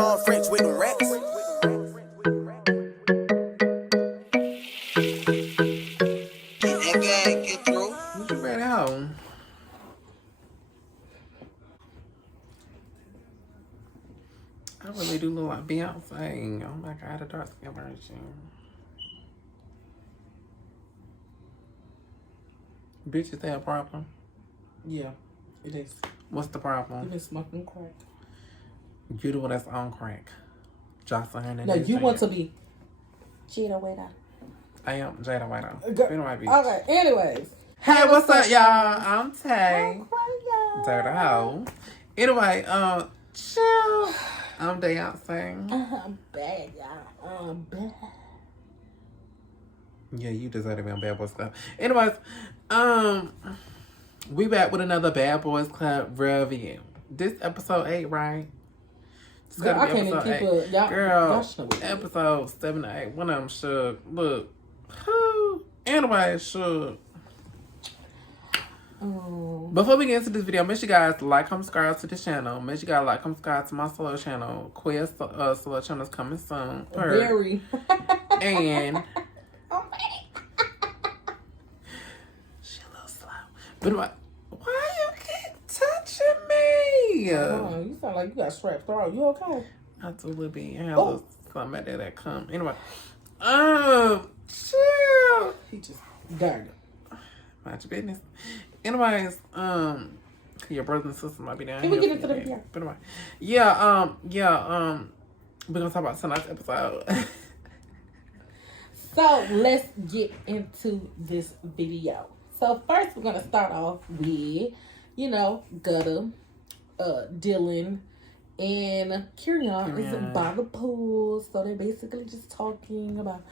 Sean French with the racks. Get through. You ready home? I really do look like Beyonce. Oh my god, a dark skin version. Bitch, is that a problem? Yeah, it is. What's the problem? You've been smoking crack. You the one that's on crack. Jocelyn. No, you want to be Jada Waiter. I am Jada White. Okay, anyways. Hey, what's up, y'all? I'm Tay. Oh, Dirty hoe. Anyway, chill. I'm dancing. I'm bad, y'all. I'm bad. Yeah, you deserve to be on Bad Boys Club. Anyways, we back with another Bad Boys Club review. This episode 8, right? It's Girl, I can't even keep up. Y'all, girl, y'all episode 7 to 8. One of them should look. Who? Anyway, should. Before we get into this video, make sure you guys like, comment, subscribe to this channel. Make sure you guys like, comment, subscribe to my solo channel. Queer solo channel is coming soon. Very. And I'm ready. she a little slow. But why you keep touching me? Oh, you sound like you got strep throat. You okay? I do a little bit. I have a little something back there that come. Anyway, chill. He just died. Mind your business. Anyways, your brothers and sisters might be down here. Can we get into the video? But anyway, yeah, we're gonna talk about tonight's episode. So let's get into this video. So first, we're gonna start off with, Gutter, Dylan, and Kirion is by the pool. So they're basically just talking about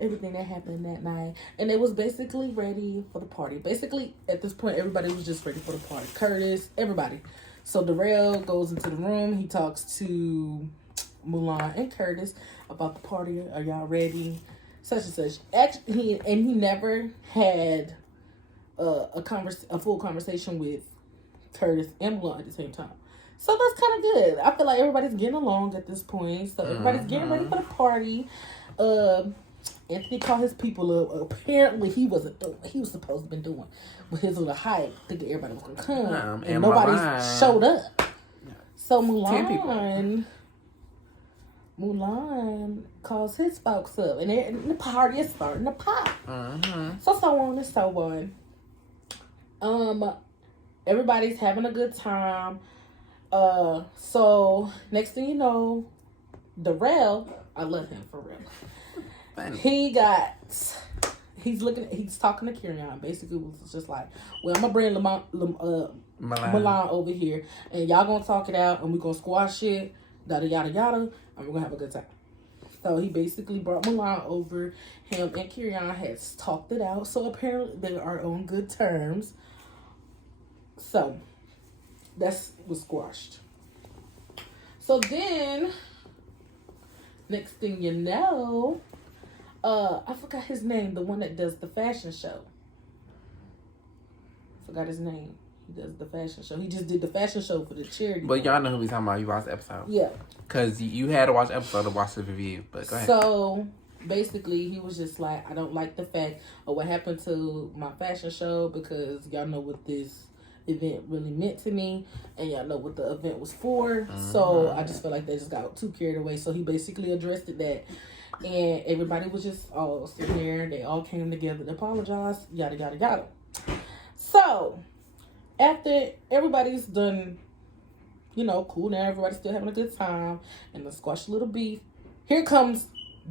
everything that happened that night, and they was basically ready for the party. Basically, at this point, everybody was just ready for the party. Curtis, everybody. So Darrell goes into the room. He talks to Mulan and Curtis about the party. Are y'all ready? Such and such. Actually, he never had a full conversation with Curtis and Mulan at the same time. So that's kind of good. I feel like everybody's getting along at this point. So everybody's getting ready for the party. Anthony called his people up. Apparently, he wasn't doing what he was supposed to be doing with his little hype, thinking everybody was gonna come, and nobody showed up. Yeah. So Mulan calls his folks up, and the party is starting to pop. So on and so on. Everybody's having a good time. So next thing you know, Darrell, I love him for real. He's talking to Kirion. Basically, was just like, well, I'm gonna bring Mulan over here, and y'all gonna talk it out, and we gonna squash it, yada yada yada, and we're gonna have a good time. So he basically brought Mulan over. Him and Kirion has talked it out. So apparently they are on good terms. So that was squashed. So then, next thing you know, I forgot his name, the one that does the fashion show. Forgot his name. He does the fashion show. He just did the fashion show for the charity. But y'all know who we talking about. You watched the episode. Yeah. Because you had to watch the episode to watch the review. But go ahead. So, basically, he was just like, I don't like the fact of what happened to my fashion show, because y'all know what this event really meant to me, and y'all know what the event was for. So, I just feel like they just got too carried away. So, he basically addressed that. And everybody was just all sitting there. They all came together to apologize. Yada, yada, yada. So, after everybody's done, cool now, everybody's still having a good time, and the squash a little beef, here comes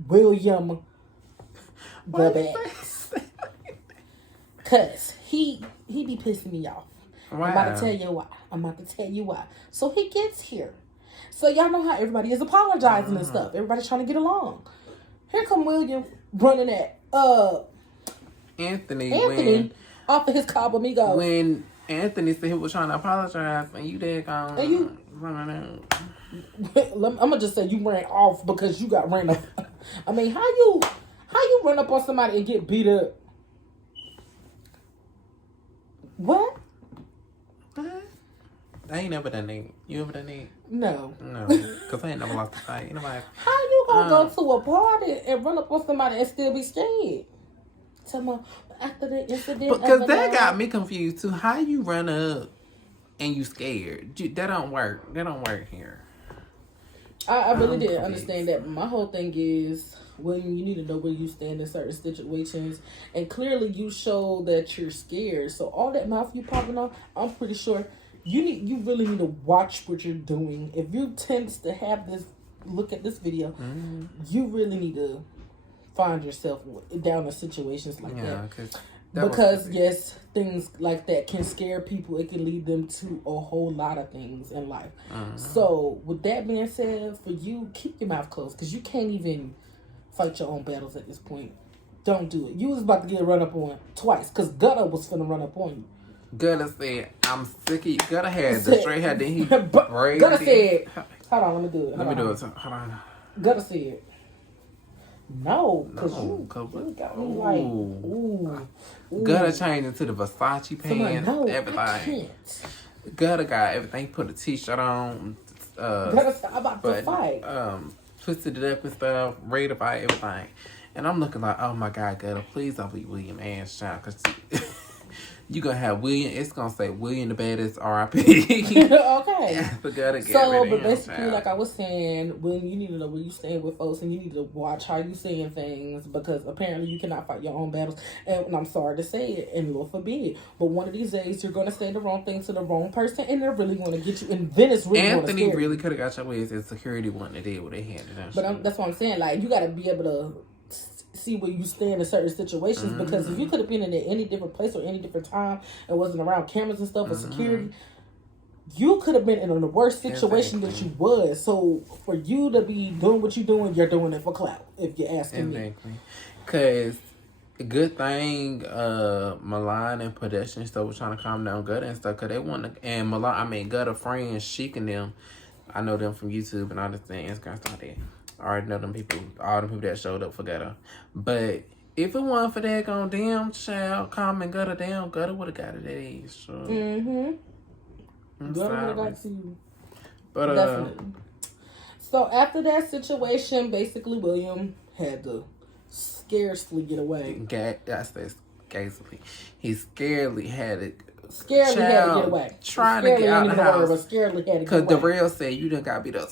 William the Bass. Because he be pissing me off. Wow. I'm about to tell you why. So he gets here. So y'all know how everybody is apologizing and stuff. Everybody's trying to get along. Here come William running at Anthony off of his Cabo Amigo. When Anthony said he was trying to apologize, and you did go running out. I'm gonna just say you ran off because you got ran off. I mean, how you run up on somebody and get beat up? What? I ain't never done that. You ever done that? No. No, because I ain't never lost a fight. Ain't nobody. How you gonna go to a party and run up on somebody and still be scared? Tell me after the incident. Because that got me confused too. How you run up and you scared? That don't work. That don't work here. I really didn't understand that. My whole thing is, William, you need to know where you stand in certain situations, and clearly you show that you're scared. So all that mouth you popping off, I'm pretty sure you really need to watch what you're doing. If you tend to have this look at this video, you really need to find yourself down in situations like that. Because yes, things like that can scare people. It can lead them to a whole lot of things in life. So with that being said, for you, keep your mouth closed, because you can't even fight your own battles at this point. Don't do it. You was about to get run up on twice, because Gutter was finna run up on you. Gutter said, "I'm sick of you." Gutter had the straight head. Then he Gutter said, "Hold on, let me do it. Let me do it. Hold on." Gutter said, "No, because you got me like, ooh." Gutter changed into the Versace pants, no, everything. I can't. Gutter got everything. Put a t-shirt on. Gutter's about to fight. Twisted it up and stuff. Ready to fight, everything. And I'm looking like, oh my God, Gutter, please don't be William ass child, because you gonna have William. It's gonna say William the baddest R.I.P. Okay. But Gutter get so, rid but of him, basically, child. like I was saying, when you need to know where you stand with folks, and you need to watch how you saying things, because apparently you cannot fight your own battles. And I'm sorry to say it, and Lord forbid, but one of these days you're gonna say the wrong thing to the wrong person, and they're really gonna get you. And then it's really Anthony really could have got your ass if security wouldn't have did what they had to do. But that's what I'm saying. Like, you gotta be able to see where you stand in certain situations, because if you could have been in any different place or any different time and wasn't around cameras and stuff or security, you could have been in a worse situation that you was. So for you to be doing what you're doing it for clout, if you're asking me. Because good thing Milan and Pedestrian stuff was trying to calm down Gutter and stuff, because they want to, and Gutter friends, Sheik and them, I know them from YouTube and all this thing, Instagram stuff like that. I already know them people, all the people that showed up for Gutter. But if it wasn't for that on damn child calming Gutter down, Gutter would have got it at age. So. Gutter would have got to you. But definitely. So after that situation, basically William had to scarcely get away. That's scarcely. He scarcely had it. Scarcely had to get away. Trying to get out of the house. Scarcely had to get away. Because Darrell said you done got beat up.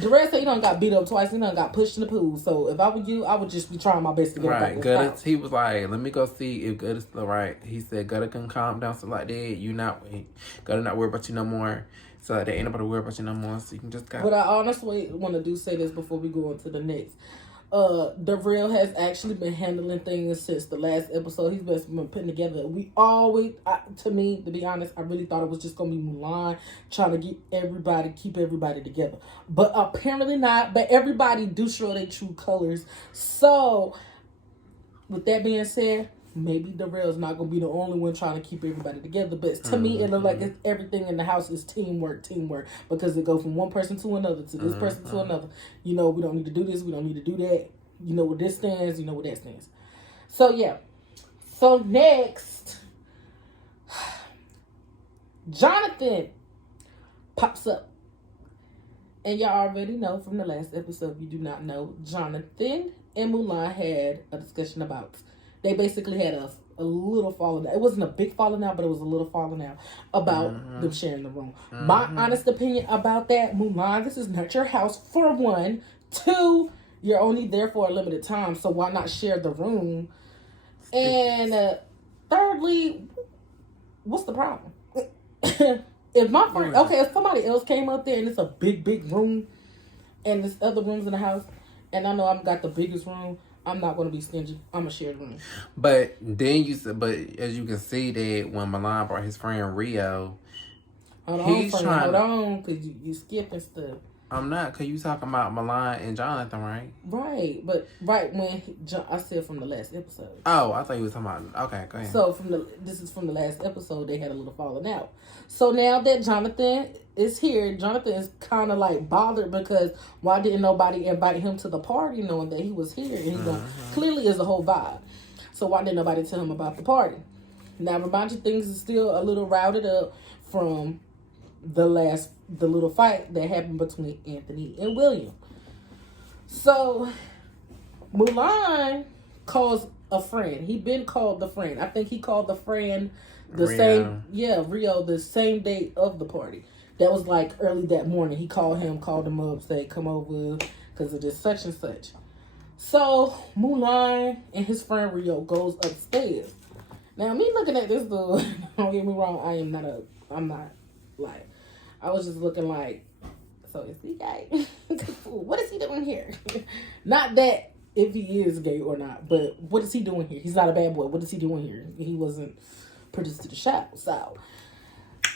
Darrell said he done got beat up twice. He done got pushed in the pool. So if I were you, I would just be trying my best to get back. Gutter, he was like, let me go see if Gutter's still right. He said Gutter can calm down, so like that. Gutter not worry about you no more. So like, there ain't nobody worry about you no more. So you can just go. But I honestly want to say this before we go on to the next. Darrell has actually been handling things since the last episode. He's been putting together. We always, to me, to be honest, I really thought it was just gonna be Mulan trying to keep everybody together. But apparently not. But everybody do show their true colors. So, with that being said, maybe Darrell's not gonna be the only one trying to keep everybody together. But to me, it looks like everything in the house is teamwork, because it goes from one person to another, to this person to another. You know, we don't need to do this, we don't need to do that. You know where this stands, you know where that stands. So yeah. So next, Jonathan pops up. And y'all already know from the last episode, if you do not know, Jonathan and Mulan had a discussion about. They basically had a little falling out. It wasn't a big falling out, but it was a little falling out about them sharing the room. My honest opinion about that, Mulan, this is not your house, for one. Two, you're only there for a limited time, so why not share the room? And thirdly, what's the problem? If my friend, if somebody else came up there and it's a big room, and there's other rooms in the house, and I know I've got the biggest room, I'm not going to be stingy. I'm going to share the room. But then but as you can see that when Milan brought his friend Rio, hold on, because you skipping stuff. I'm not, because you talking about Milan and Jonathan, right? Right, but when I said from the last episode. Oh, I thought you were talking about, okay, go ahead. So this is from the last episode, they had a little falling out. So now that Jonathan is here, Jonathan is kind of like bothered, because why didn't nobody invite him to the party knowing that he was here? And he clearly is a whole vibe. So why didn't nobody tell him about the party? Now, remind you, things is still a little routed up from the little fight that happened between Anthony and William. So Mulan calls a friend. He been called the friend. I think he called the friend Rio, the same day of the party. That was like early that morning. He called him up, said, come over because of this such and such. So Mulan and his friend Rio goes upstairs. Now me looking at this dude, don't get me wrong, I'm not like, I was just looking like, so is he gay? What is he doing here? Not that if he is gay or not, but what is he doing here? He's not a bad boy. What is he doing here? He wasn't produced to the shadow, so.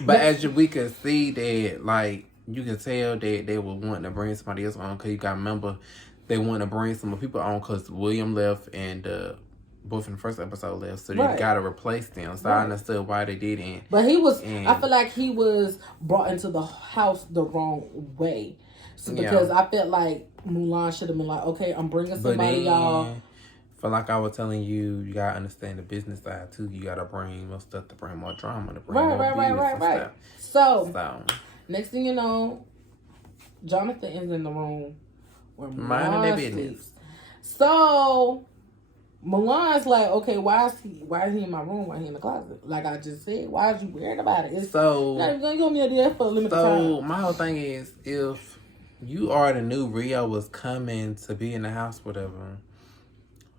But as we could see that, like, you can tell that they were wanting to bring somebody else on, because you got to remember, they want to bring some people on because William left and both in the first episode left, so they got to replace them. So I understood why they didn't. But I feel like he was brought into the house the wrong way. So because I felt like Mulan should have been like, okay, I'm bringing somebody, y'all. For like I was telling you, you gotta understand the business side too. You gotta bring more stuff to bring more drama, to bring more views. So next thing you know, Jonathan is in the room where Mulan sleeps. So Mulan's like, okay, why is he in my room? Why is he in the closet? Like I just said, why is you worried about it? It's not even gonna give me a deal for a limited time. So my whole thing is, if you already knew Rio was coming to be in the house, whatever,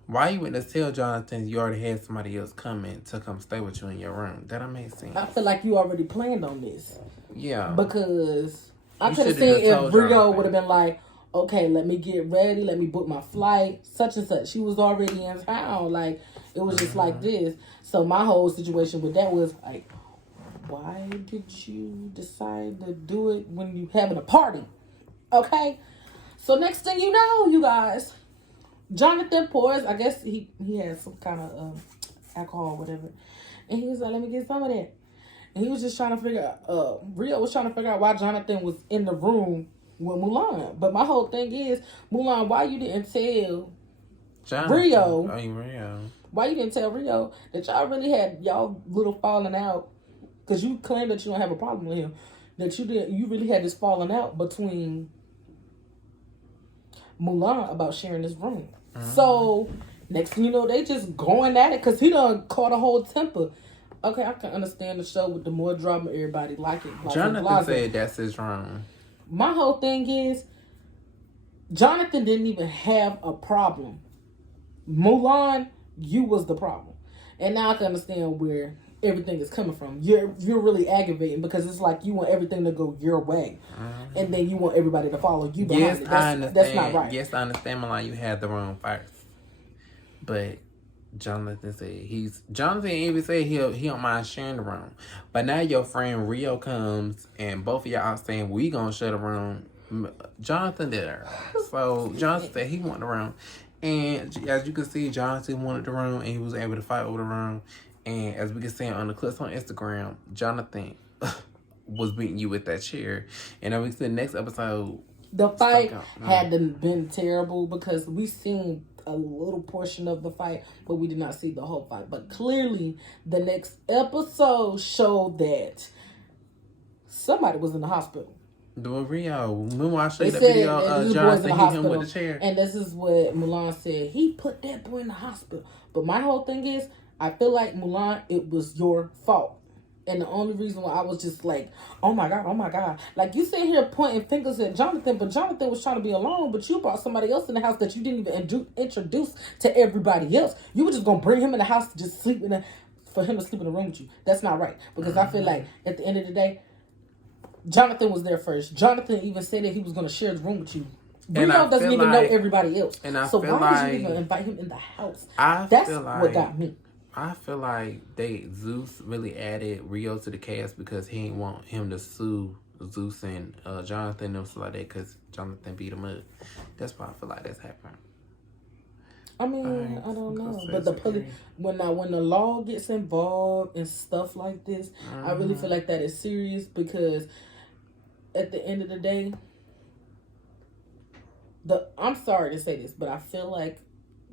why you went to tell Jonathan you already had somebody else coming to come stay with you in your room? That don't make sense. I feel like you already planned on this. Yeah. Because I could have seen if Rio would have been like, okay, let me get ready, let me book my flight, such and such. She was already in town. Like, it was just like this. So my whole situation with that was like, why did you decide to do it when you having a party? Okay? So next thing you know, you guys, Jonathan pours, I guess he had some kind of alcohol or whatever. And he was like, let me get some of that. And he was just trying to figure out, Rio was trying to figure out why Jonathan was in the room with Mulan. But my whole thing is, Mulan, why you didn't tell Rio? Why you didn't tell Rio that y'all really had y'all little falling out? Because you claim that you don't have a problem with him. That you really had this falling out between Mulan about sharing this room. So next thing you know, they just going at it because he done caught a whole temper. Okay, I can understand the show with the more drama, everybody like it. Jonathan said that's his room. My whole thing is, Jonathan didn't even have a problem. Mulan, you was the problem. And now I can understand where everything is coming from. You're really aggravating because it's like you want everything to go your way. And then you want everybody to follow you behind it. I understand. That's not right. Yes, I understand, Mulan, you had the wrong first. But Jonathan even said he don't mind sharing the room. But now your friend Rio comes and both of y'all saying we gonna share the room. Jonathan did her. So Jonathan said he wanted the room. And as you can see, Jonathan wanted the room and he was able to fight over the room. And as we can see on the clips on Instagram, Jonathan was beating you with that chair. And then we see the next episode. The fight had been terrible because we seen a little portion of the fight, but we did not see the whole fight. But clearly, the next episode showed that somebody was in the hospital. The Rio. Remember I showed you the video Jonathan hit him with the chair. And this is what Mulan said. He put that boy in the hospital. But my whole thing is, I feel like, Mulan, it was your fault. And the only reason why I was just like, oh my God. Like, you sit here pointing fingers at Jonathan, but Jonathan was trying to be alone, but you brought somebody else in the house that you didn't even introduce to everybody else. You were just going to bring him in the house to just sleep for him to sleep in the room with you. That's not right. Because I feel like, at the end of the day, Jonathan was there first. Jonathan even said that he was going to share the room with you. Rio doesn't even know everybody else. So why did you even invite him in the house? That's what got me. I feel like Zeus really added Rio to the cast because he didn't want him to sue Zeus and Jonathan and stuff like that because Jonathan beat him up. That's why I feel like that's happening. I mean, I don't know, but when the law gets involved and stuff like this, I really feel like that is serious because at the end of the day, I'm sorry to say this, but I feel like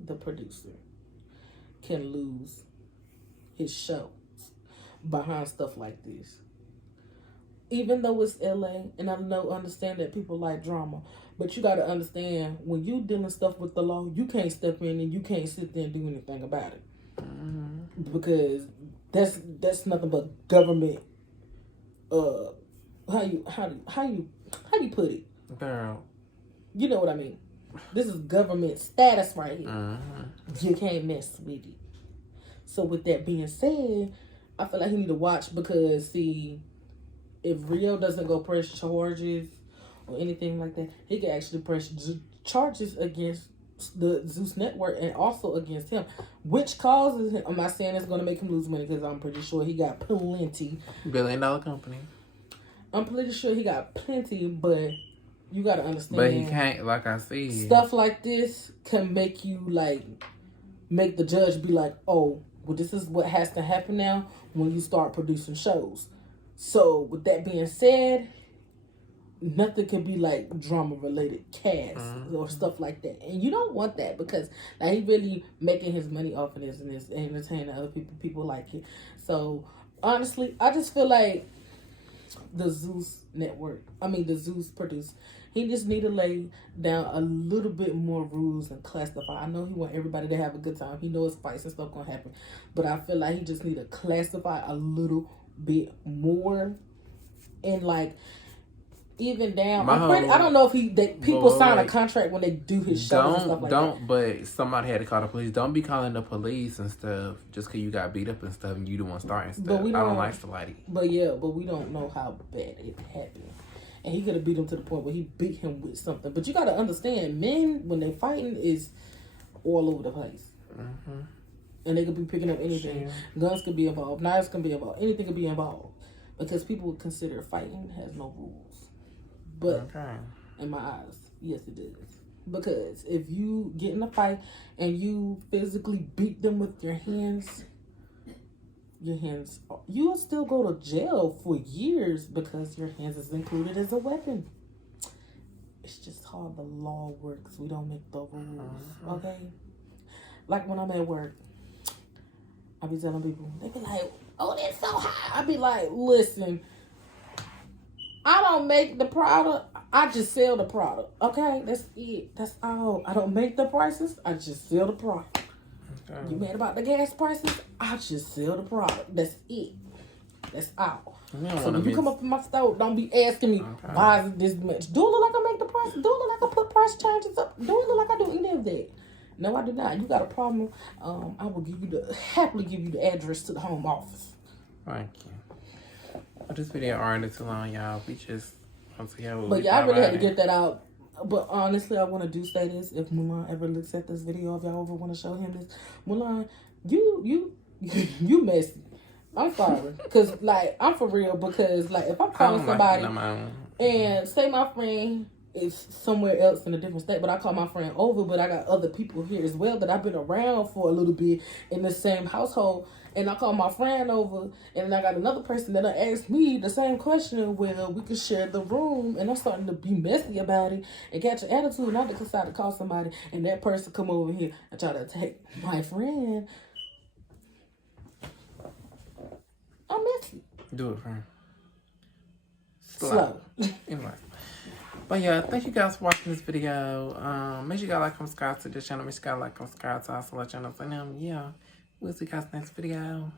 the producer can lose his show behind stuff like this. even though it's LA, and I know understand that people like drama, but you got to understand when you dealing stuff with the law, you can't step in and you can't sit there and do anything about it because that's nothing but government. How you put it? Girl, you know what I mean. This is government status right here. You can't mess with it. So with that being said, I feel like he need to watch because see, if Rio doesn't go press charges or anything like that, he can actually press charges against the Zeus Network and also against him, which causes him. I'm not saying it's going to make him lose money because I'm pretty sure he got plenty. $1 billion company. I'm pretty sure he got plenty, but you got to understand. But he can't, like I said. Stuff like this can make you make the judge be like, oh, well, this is what has to happen now when you start producing shows. So with that being said, nothing can be like drama related cast or stuff like that, and you don't want that because he really making his money off of this and is entertaining other people like it. So honestly, I just feel like the Zeus produce, he just need to lay down a little bit more rules and classify. I know he want everybody to have a good time. He knows fights and stuff gonna happen, but I feel like he just need to classify a little bit more and even down. I don't know if people sign a contract when they do his shows and stuff like that. But somebody had to call the police. Don't be calling the police and stuff just because you got beat up and stuff and you the one starting stuff. I don't like stuff like that. But we don't know how bad it happened. And he could have beat him to the point where he beat him with something. But you got to understand, men, when they fighting, is all over the place. And they could be picking up anything. Sure. Guns could be involved. Knives can be involved. Anything could be involved. Because people would consider fighting has no rules. But in my eyes, yes, it does. Because if you get in a fight and you physically beat them with your hands, you'll still go to jail for years because your hands is included as a weapon. It's just how the law works. We don't make the rules, okay? Like when I'm at work, I be telling people, they be like, oh, that's so high. I be like, listen, I don't make the product. I just sell the product, okay? That's it. That's all. I don't make the prices. I just sell the product. You mad about the gas prices? I just sell the product. That's it. That's all. So when you come up in my store, don't be asking me, why is it this much? Do it look like I make the price? Do it look like I put price changes up? Do it look like I do any of that? No, I do not. You got a problem, I will happily give you the address to the home office. Thank you. Well, this video already too long, y'all. We just want to see how But y'all really had to get that out. But honestly, I want to say this. If Mulan ever looks at this video, if y'all ever want to show him this, Mulan, you messy. I'm sorry. Because, I'm for real. Because, if I'm calling somebody and say my friend is somewhere else in a different state, but I call my friend over, but I got other people here as well that I've been around for a little bit in the same household, and I call my friend over, and I got another person that asked me the same question where we could share the room, and I'm starting to be messy about it and catch an attitude, and I decide to call somebody, and that person come over here and try to attack my friend. I'm messy. Do it, friend. Slow. Anyway. But yeah, thank you guys for watching this video. Make sure you guys like, comment, subscribe to this channel. Make sure you guys like, comment, subscribe to our select channels. And yeah, we'll see you guys next video.